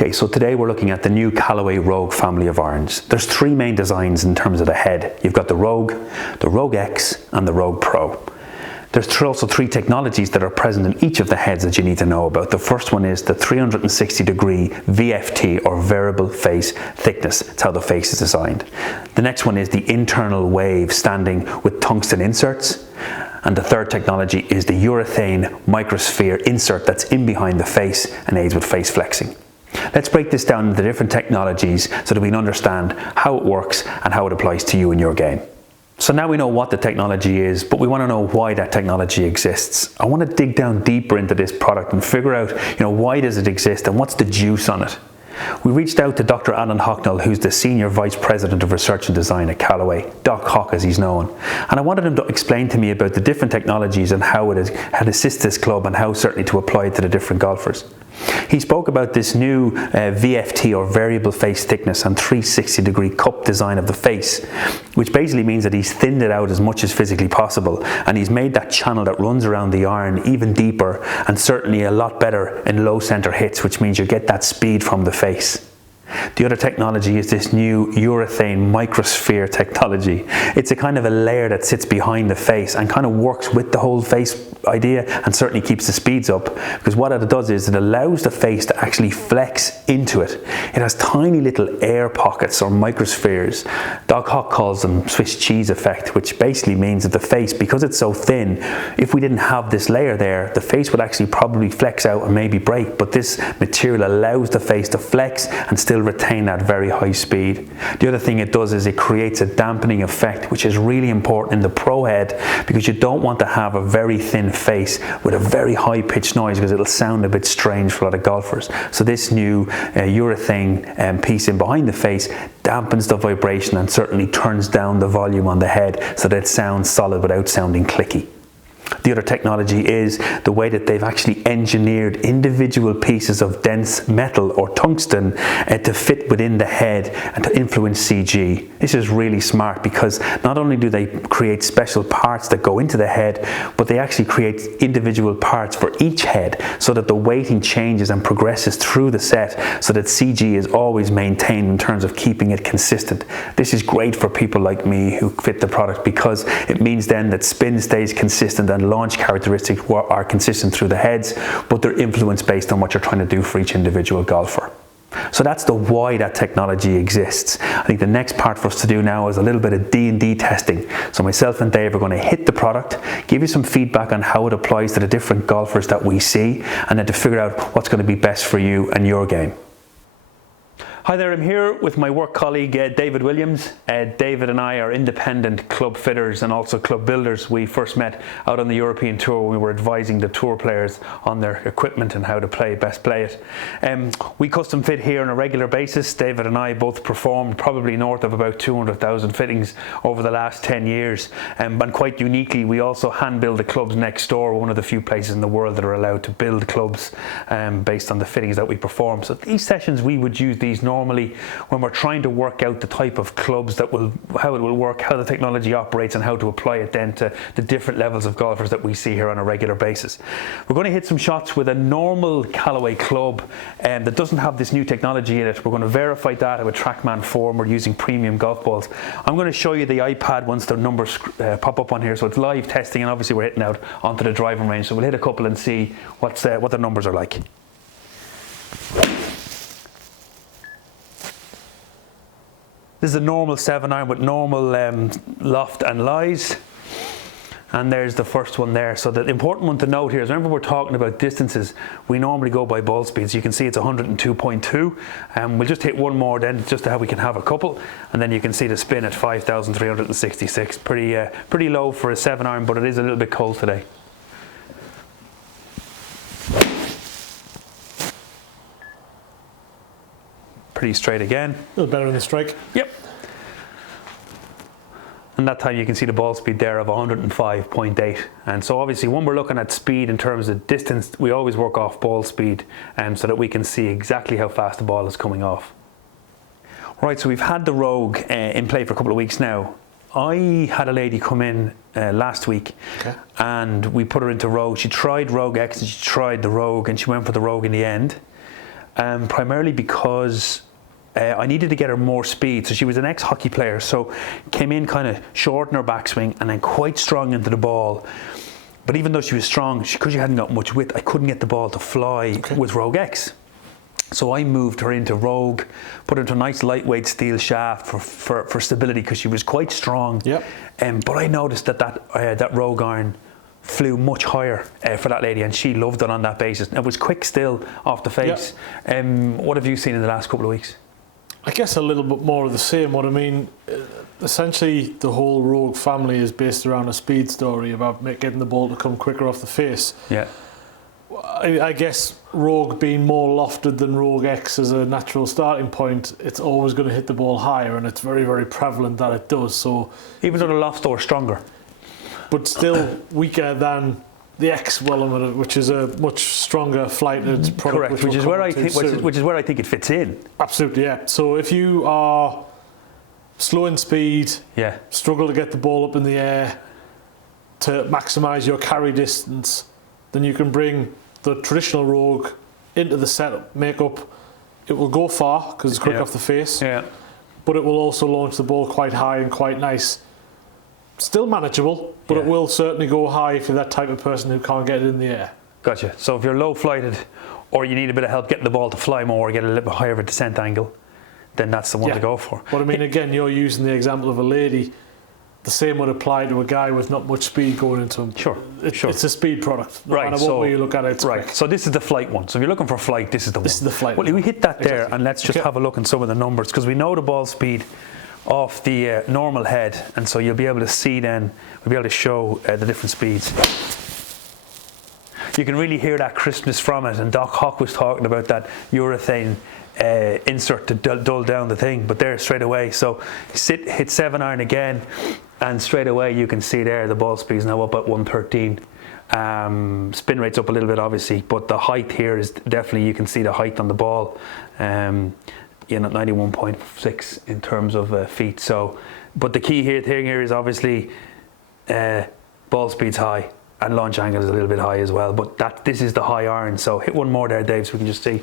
Okay, so today we're looking at the new Callaway Rogue family of irons. There's three main designs in terms of the head. You've got the Rogue X, and the Rogue Pro. There's also three technologies that are present in each of the heads that you need to know about. The first one is the 360-degree VFT, or variable face thickness. It's how the face is designed. The next one is the internal wave standing with tungsten inserts. And the third technology is the Urethane Microsphere insert that's in behind the face and aids with face flexing. Let's break this down into different technologies so that we can understand how it works and how it applies to you in your game. So now we know what the technology is, but we want to know why that technology exists. I want to dig down deeper into this product and figure out, why does it exist and what's the juice on it. We reached out to Dr. Alan Hocknell, who's the Senior Vice President of Research and Design at Callaway, Doc Hock as he's known. And I wanted him to explain to me about the different technologies and how it assists this club and how certainly to apply it to the different golfers. He spoke about this new VFT, or variable face thickness, and 360-degree cup design of the face, which basically means that he's thinned it out as much as physically possible, and he's made that channel that runs around the iron even deeper and certainly a lot better in low center hits, which means you get that speed from the face. The other technology is this new Urethane Microsphere technology. It's a kind of a layer that sits behind the face and kind of works with the whole face idea and certainly keeps the speeds up, because what it does is it allows the face to actually flex into it. It has tiny little air pockets, or microspheres. Doc Hock calls them Swiss cheese effect, which basically means that the face, because it's so thin, if we didn't have this layer there, the face would actually probably flex out and maybe break, but this material allows the face to flex and still retain that very high speed. The other thing it does is it creates a dampening effect, which is really important in the pro head, because you don't want to have a very thin face with a very high pitched noise, because it'll sound a bit strange for a lot of golfers. So this new urethane piece in behind the face dampens the vibration and certainly turns down the volume on the head so that it sounds solid without sounding clicky. The other technology is the way that they've actually engineered individual pieces of dense metal or tungsten to fit within the head and to influence CG. This is really smart, because not only do they create special parts that go into the head, but they actually create individual parts for each head so that the weighting changes and progresses through the set, so that CG is always maintained in terms of keeping it consistent. This is great for people like me who fit the product, because it means then that spin stays consistent and launch characteristics are consistent through the heads, but they're influenced based on what you're trying to do for each individual golfer. So that's the why that technology exists. I think the next part for us to do now is a little bit of D&D testing. So myself and Dave are going to hit the product, give you some feedback on how it applies to the different golfers that we see, and then to figure out what's going to be best for you and your game. Hi there, I'm here with my work colleague David Williams. David and I are independent club fitters and also club builders. We first met out on the European tour when we were advising the tour players on their equipment and how to best play it. We custom fit here on a regular basis. David and I both performed probably north of about 200,000 fittings over the last 10 years. And quite uniquely, we also hand build the clubs next door. We're one of the few places in the world that are allowed to build clubs based on the fittings that we perform. So these sessions, we would use these normally when we're trying to work out the type of clubs how it will work, how the technology operates, and how to apply it then to the different levels of golfers that we see here on a regular basis. We're going to hit some shots with a normal Callaway club that doesn't have this new technology in it. We're going to verify that with TrackMan 4, and we're using premium golf balls. I'm going to show you the iPad once the numbers pop up on here, so it's live testing, and obviously we're hitting out onto the driving range, so we'll hit a couple and see what the numbers are like. This is a normal 7-iron with normal loft and lies. And there's the first one there. So the important one to note here is, remember we're talking about distances, we normally go by ball speed. So you can see it's 102.2. We'll just hit one more then, just to how we can have a couple. And then you can see the spin at 5,366. Pretty low for a 7-iron, but it is a little bit cold today. Pretty straight again. A little better in the strike. Yep. And that time you can see the ball speed there of 105.8. And so obviously when we're looking at speed in terms of distance, we always work off ball speed so that we can see exactly how fast the ball is coming off. Right, so we've had the Rogue in play for a couple of weeks now. I had a lady come in last week, and we put her into Rogue. She tried Rogue X and she tried the Rogue, and she went for the Rogue in the end. primarily because I needed to get her more speed. So she was an ex-hockey player, so came in kind of short in her backswing and then quite strong into the ball. But even though she was strong, because she hadn't got much width, I couldn't get the ball to fly with Rogue X. So I moved her into Rogue, put her into a nice lightweight steel shaft for stability because she was quite strong. Yep. But I noticed that Rogue iron flew much higher for that lady, and she loved it on that basis. And it was quick still off the face. Yep. What have you seen in the last couple of weeks? I guess a little bit more of the same. What I mean, essentially the whole Rogue family is based around a speed story about getting the ball to come quicker off the face. Yeah. I guess Rogue being more lofted than Rogue X as a natural starting point, it's always going to hit the ball higher, and it's very, very prevalent that it does. So even though the loft door is stronger, but still weaker than the X Willamette, which is a much stronger flighted product. Correct, which is where I think it fits in. Absolutely, yeah. So if you are slow in speed, struggle to get the ball up in the air to maximise your carry distance, then you can bring the traditional Rogue into the setup, makeup. It will go far because it's quick off the face, but it will also launch the ball quite high and quite nice. Still manageable, but it will certainly go high if you're that type of person who can't get it in the air. Gotcha. So if you're low flighted, or you need a bit of help getting the ball to fly more, or get a little bit higher of a descent angle, then that's the one to go for. But I mean, again, you're using the example of a lady. The same would apply to a guy with not much speed going into him. Sure. It's a speed product. No matter what way you look at it, it's quick. So this is the flight one. So if you're looking for flight, this is the one. This is the flight one. Well, we hit that there, and let's just have a look at some of the numbers, because we know the ball speed off the normal head, and so you'll be able to see then, we'll be able to show the different speeds. You can really hear that crispness from it, and Doc Hawk was talking about that urethane insert to dull down the thing, but there straight away. So hit 7-iron again, and straight away you can see there the ball speed is now up at 113. Spin rate's up a little bit obviously, but the height here is definitely, you can see the height on the ball, at 91.6 in terms of feet. So, but the key thing here is obviously ball speed's high and launch angle is a little bit high as well, but this is the high iron. So hit one more there, Dave, so we can just see.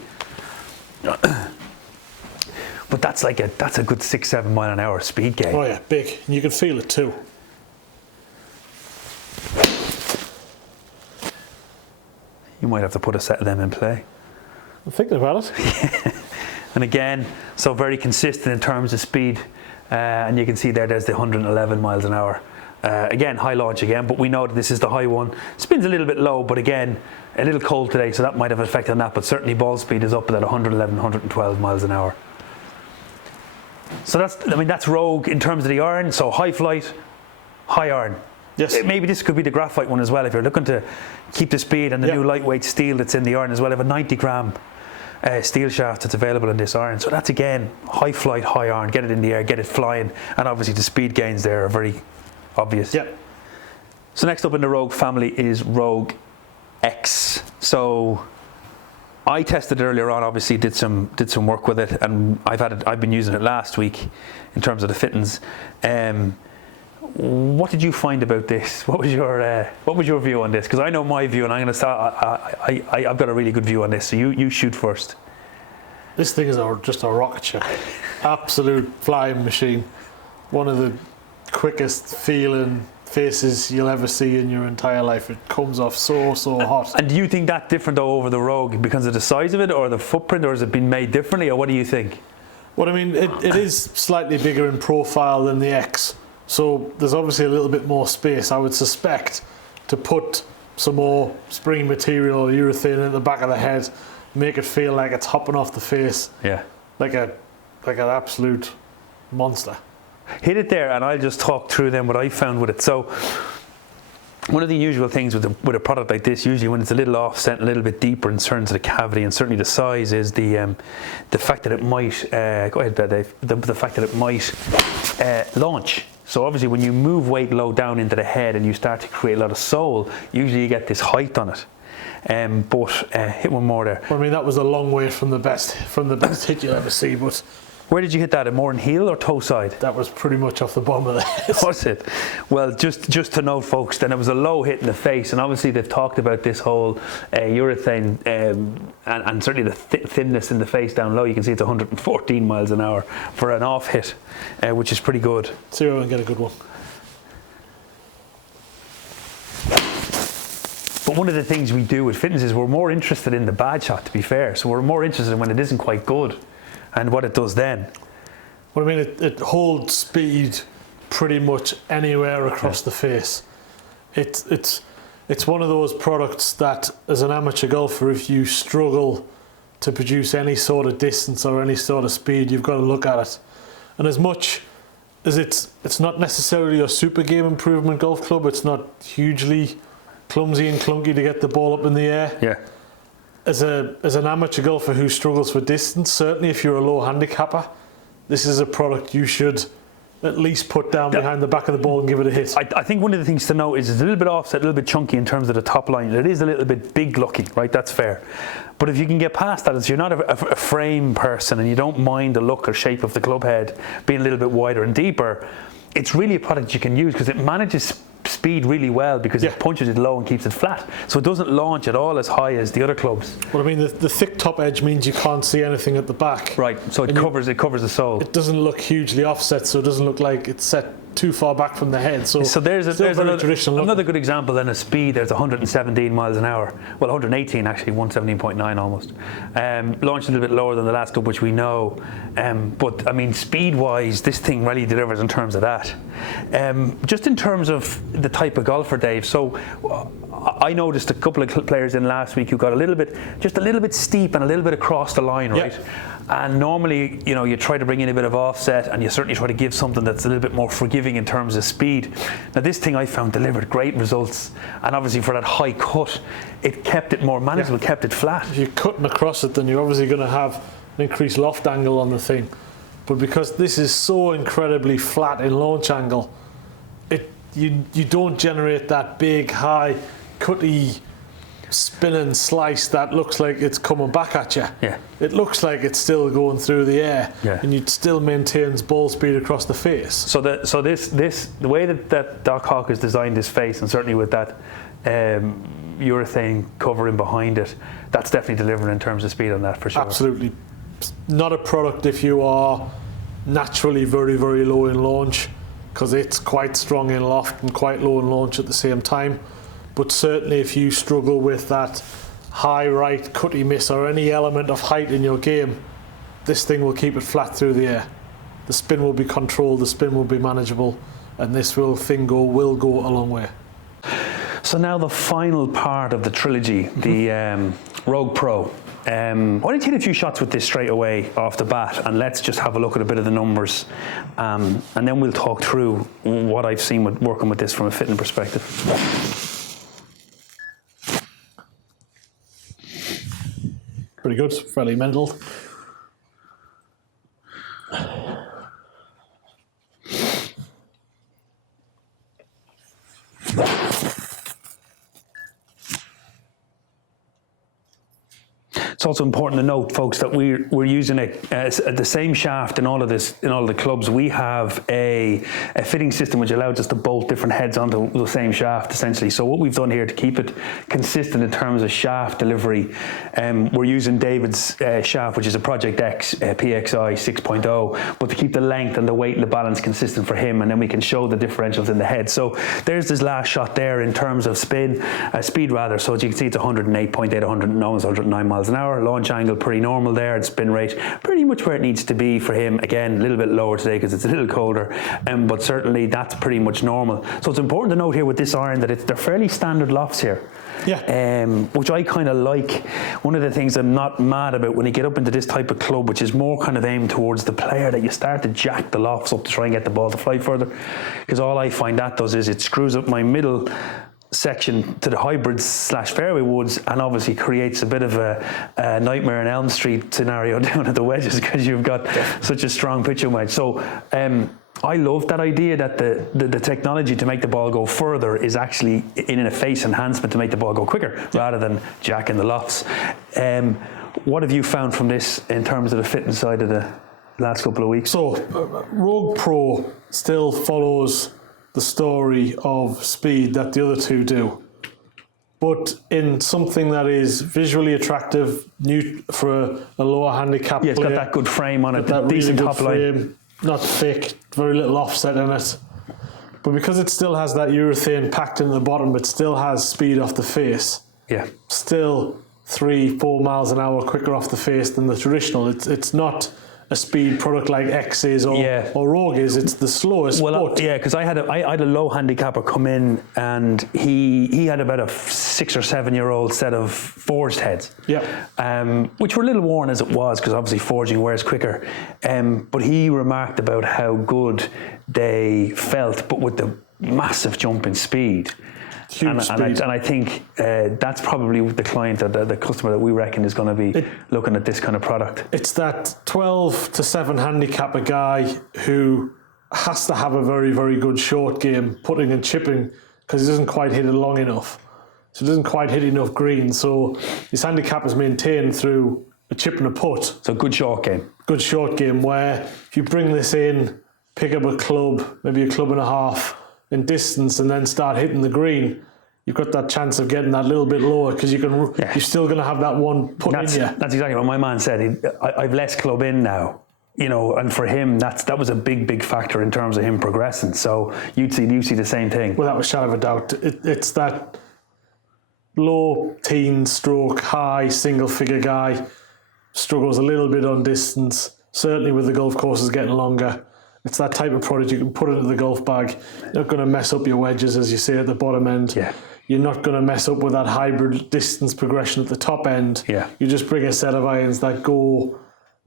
But that's a good 6-7 mile an hour speed gain. Oh yeah, big, and you can feel it too. You might have to put a set of them in play. I'm thinking about it. And again, so very consistent in terms of speed, and you can see there's the 111 miles an hour. Again, high launch again, but we know that this is the high one. Spin's a little bit low, but again, a little cold today, so that might have an effect on that, but certainly ball speed is up at 111, 112 miles an hour. So that's Rogue in terms of the iron. So high flight, high iron. Yes. Maybe this could be the graphite one as well, if you're looking to keep the speed, and the new lightweight steel that's in the iron as well. I have a 90 gram steel shaft that's available in this iron. So that's again, high flight, high iron, get it in the air, get it flying, and obviously the speed gains there are very obvious. Yep. So next up in the Rogue family is Rogue X. So I tested it earlier on, obviously did some work with it, and I've been using it last week in terms of the fittings. What did you find about this? What was your view on this? Because I know my view, and I'm going to start. I've got a really good view on this, so you shoot first. This thing is just a rocket ship, absolute flying machine. One of the quickest feeling faces you'll ever see in your entire life. It comes off so hot. And do you think that's different though over the Rogue because of the size of it, or the footprint, or has it been made differently, or what do you think? Well, I mean, it is slightly bigger in profile than the X, so there's obviously a little bit more space, I would suspect, to put some more spring material or urethane in the back of the head, make it feel like it's hopping off the face. Yeah. Like an absolute monster. Hit it there, and I'll just talk through then what I found with it. So one of the usual things with a product like this, usually when it's a little offset, a little bit deeper in terms of the cavity and certainly the size, is the fact that it might go ahead, Dave. The fact that it might launch. So obviously when you move weight low down into the head and you start to create a lot of sole, usually you get this height on it. But hit one more there. Well, I mean, that was a long way from the best hit you'll ever see, but Where did you hit that? More in heel or toe side? That was pretty much off the bottom of the head. Was it? Well, just to note, folks, then it was a low hit in the face, and obviously they've talked about this whole urethane and certainly the thinness in the face down low. You can see it's 114 miles an hour for an off hit, which is pretty good. Zero and get a good one. But one of the things we do with fitness is we're more interested in the bad shot, to be fair. So we're more interested in when it isn't quite good and what it does then. Well, I mean, it holds speed pretty much anywhere across the face. It's one of those products that, as an amateur golfer, if you struggle to produce any sort of distance or any sort of speed, you've got to look at it. And as much as it's not necessarily a super game improvement golf club, it's not hugely clumsy and clunky to get the ball up in the air. Yeah. As an amateur golfer who struggles for distance, certainly if you're a low handicapper, this is a product you should at least put down behind the back of the ball and give it a hit. I think one of the things to note is it's a little bit offset, a little bit chunky in terms of the top line. It is a little bit big looking, right? That's fair. But if you can get past that, if you're not a frame person and you don't mind the look or shape of the club head being a little bit wider and deeper, it's really a product you can use because it manages speed really well because it punches it low and keeps it flat. So it doesn't launch at all as high as the other clubs. Well, I mean, the thick top edge means you can't see anything at the back. Right, so it covers the sole. It doesn't look hugely offset, so it doesn't look like it's set too far back from the head. So there's another good example then of speed. There's 117 miles an hour. Well, 118 actually, 117.9 almost. Launched a little bit lower than the last couple, which we know. But I mean, speed-wise, this thing really delivers in terms of that. Just in terms of the type of golfer, Dave. So I noticed a couple of players in last week who got just a little bit steep and a little bit across the line, right? Yep. And normally, you try to bring in a bit of offset, and you certainly try to give something that's a little bit more forgiving in terms of speed. Now, this thing I found delivered great results, and obviously for that high cut, it kept it more manageable, kept it flat. If you're cutting across it, then you're obviously going to have an increased loft angle on the thing. But because this is so incredibly flat in launch angle, you don't generate that big, high, cutty spinning slice that looks like it's coming back at you. Yeah. It looks like it's still going through the air, and it still maintains ball speed across the face. So the way that Doc Hawk has designed this face, and certainly with that urethane covering behind it, that's definitely delivering in terms of speed on that for sure. Absolutely. Not a product if you are naturally very, very low in launch, because it's quite strong in loft and quite low in launch at the same time. But certainly if you struggle with that high right, cutty miss, or any element of height in your game, this thing will keep it flat through the air. The spin will be controlled, the spin will be manageable, and this will go a long way. So now the final part of the trilogy, the Rogue Pro. Why don't you hit a few shots with this straight away off the bat, and let's just have a look at a bit of the numbers, and then we'll talk through what I've seen with working with this from a fitting perspective. Pretty good, fairly mental. It's also important to note, folks, that we're using the same shaft in all of the clubs. We have a fitting system which allows us to bolt different heads onto the same shaft, essentially. So what we've done here to keep it consistent in terms of shaft delivery, we're using David's shaft, which is a Project X PXI 6.0, but to keep the length and the weight and the balance consistent for him, and then we can show the differentials in the head. So there's this last shot there in terms of speed rather. So as you can see, it's 108.8, almost 109 miles an hour. Launch angle pretty normal there, and spin rate pretty much where it needs to be for him. Again, a little bit lower today because it's a little colder, but certainly that's pretty much normal. So it's important to note here with this iron that they're fairly standard lofts here. Yeah. Which I kind of like. One of the things I'm not mad about when you get up into this type of club, which is more kind of aimed towards the player, that you start to jack the lofts up to try and get the ball to fly further, because all I find that does is it screws up my middle section to the hybrids / fairway woods, and obviously creates a bit of a Nightmare on Elm Street scenario down at the wedges because you've got such a strong pitching wedge. So I love that idea that the technology to make the ball go further is actually in a face enhancement to make the ball go quicker rather than jacking the lofts. What have you found from this in terms of the fitting side of the last couple of weeks? So, Rogue Pro still follows the story of speed that the other two do, but in something that is visually attractive, new for a lower handicap player. It's got that good frame on it, that decent really top line. Not thick, very little offset in it. But because it still has that urethane packed in the bottom, it still has speed off the face. Yeah. Still 3-4 miles an hour quicker off the face than the traditional. It's not a speed product like X is or Rogue is. It's the slowest. Well, because I had a low handicapper come in, and he had about a 6 or 7 year old set of forged heads. Yeah. Which were a little worn as it was, because obviously forging wears quicker. But he remarked about how good they felt, but with the massive jump in speed. Huge speed. And I think that's probably the client or the customer that we reckon is going to be looking at this kind of product. It's that 12 to 7 handicapper guy who has to have a very, very good short game, putting and chipping, because he doesn't quite hit it long enough. So he doesn't quite hit enough green. So his handicap is maintained through a chip and a putt. So good short game. Good short game, where if you bring this in, pick up a club, maybe a club and a half, in distance, and then start hitting the green, you've got that chance of getting that little bit lower, because you're still going to have that one put in you. That's exactly what my man said. I've less club in now, and for him that was a big factor in terms of him progressing. So you see the same thing. Without a shadow of a doubt, it's that low teen stroke, high single figure guy struggles a little bit on distance. Certainly with the golf courses getting longer. It's that type of product you can put into the golf bag. You're not going to mess up your wedges, as you say, at the bottom end. Yeah. You're not going to mess up with that hybrid distance progression at the top end. Yeah. You just bring a set of irons that go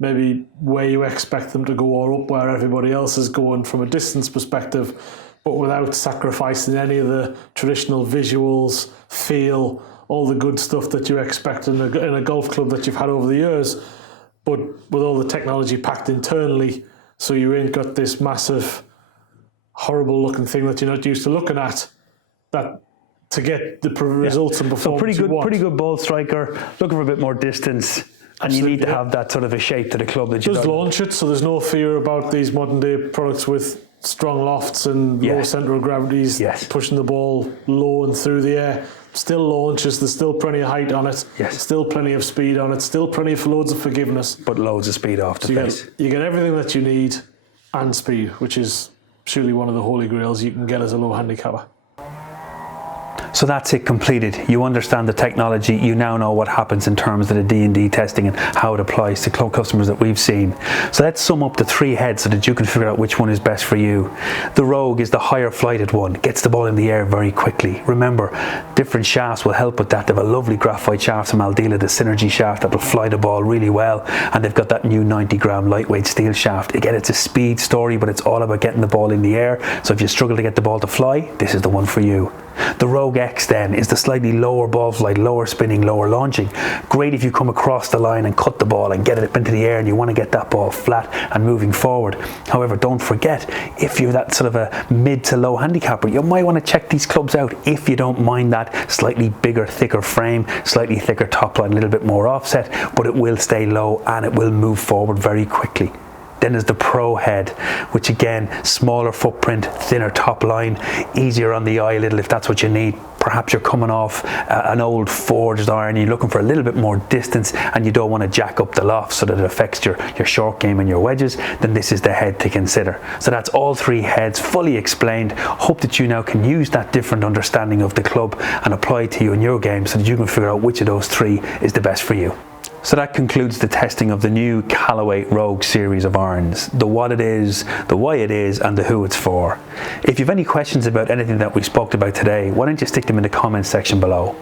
maybe where you expect them to go, or up where everybody else is going from a distance perspective, but without sacrificing any of the traditional visuals, feel, all the good stuff that you expect in a golf club that you've had over the years, but with all the technology packed internally. So you ain't got this massive, horrible looking thing that you're not used to looking at, that to get the results and performance pretty good ball striker, looking for a bit more distance, and you need to have that sort of a shape to the club that you just launch it, so there's no fear about these modern day products with strong lofts and low centre of gravities, pushing the ball low and through the air. Still launches, there's still plenty of height on it, still plenty of speed on it, still plenty of loads of forgiveness. But loads of speed off the face. You get everything that you need and speed, which is surely one of the holy grails you can get as a low handicapper. So that's it completed. You understand the technology. You now know what happens in terms of the D&D testing and how it applies to customers that we've seen. So let's sum up the 3 heads so that you can figure out which one is best for you. The Rogue is the higher flighted one, gets the ball in the air very quickly. Remember, different shafts will help with that. They have a lovely graphite shaft from Aldila, the Synergy shaft that will fly the ball really well, and they've got that new 90-gram lightweight steel shaft. Again, it's a speed story, but it's all about getting the ball in the air. So if you struggle to get the ball to fly, this is the one for you. The Rogue X then is the slightly lower ball flight, lower spinning, lower launching. Great if you come across the line and cut the ball and get it up into the air and you want to get that ball flat and moving forward. However, don't forget, if you're that sort of a mid to low handicapper, you might want to check these clubs out if you don't mind that slightly bigger, thicker frame, slightly thicker top line, a little bit more offset, but it will stay low and it will move forward very quickly. Then there's the Pro head, which again, smaller footprint, thinner top line, easier on the eye a little if that's what you need. Perhaps you're coming off an old forged iron, you're looking for a little bit more distance and you don't want to jack up the loft so that it affects your short game and your wedges, then this is the head to consider. So that's all 3 heads fully explained. Hope that you now can use that different understanding of the club and apply it to you in your game so that you can figure out which of those 3 is the best for you. So that concludes the testing of the new Callaway Rogue series of irons, the what it is, the why it is, and the who it's for. If you have any questions about anything that we spoke about today, why don't you stick them in the comments section below.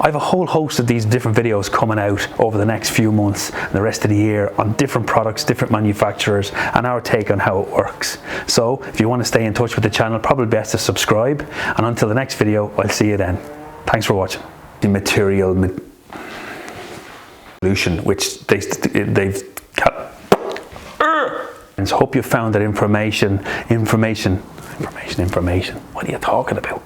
I have a whole host of these different videos coming out over the next few months and the rest of the year on different products, different manufacturers, and our take on how it works. So if you want to stay in touch with the channel, probably best to subscribe, and until the next video, I'll see you then. Thanks for watching. The material solution, which they've cut. Hope you found that information. What are you talking about?